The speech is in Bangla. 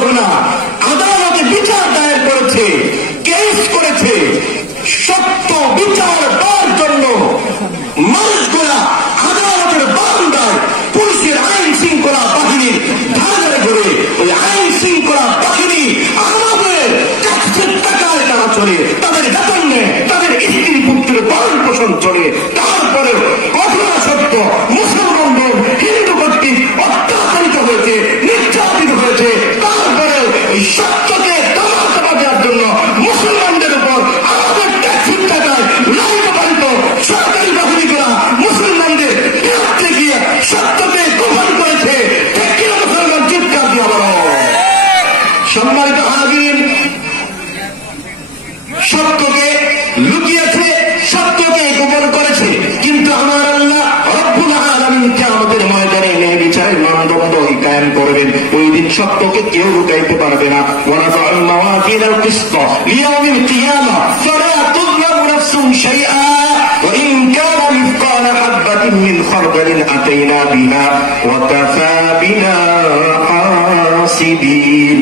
ঘটনা, আদালতে বিচার দায়ের করেছে, কেস করেছে, সত্য বিচার পাওয়ার জন্য মানুষগুলা আদালতের বারান্দায় পুলিশের আইন শৃঙ্খলা বাহিনীর ধারে ধরে ওই আইন শৃঙ্খলা বাহিনী আমাদের ট্যাক্সের টাকায় টাকা চলে, তাদের বেতন নেয়, তাদের স্ত্রী পুত্রের পালন পোষণ চলে। তারপরে ঘটনা সত্য, মুসলমানদের হিন্দু কর্তৃক অত্যাচারিত হয়েছে, নির্যাতিত হয়েছে। তারপরে এই সত্যকে দাঁড়াতে দেওয়ার জন্য মুসলমানদের উপর আমাদের ট্যাক্সের টাকায় লালিত পালিত সরকারি বাহিনীগুলা মুসলমানদের বিরুদ্ধে গিয়ে সত্যকে গোপন করেছে। মুসলমান চিৎকার দিয়ে বলো। সম্মানিত হাজির, সত্যকে লুকিয়েছে, সত্যকে গোপন করেছে, কিন্তু আমার আল্লাহ রব্বুল আলামিন কিয়ামতের ময়দানে ন্যায় বিচারের মানদণ্ড কায়েম করবেন। ওই দিন সত্যকে কেউ লুকাইতে পারবে না। ওয়ানাযা'ুল মাওয়াযিনাল কিসত লিয়াউমিল কিয়ামা ফালা তুযলামু নাফসুন শাইআ ওয়া ইন কানা মিসকালা হাববাতিন মিন খারদালিন আতাইনা বিহা ওয়া কাফা বিনা হাসিবিন।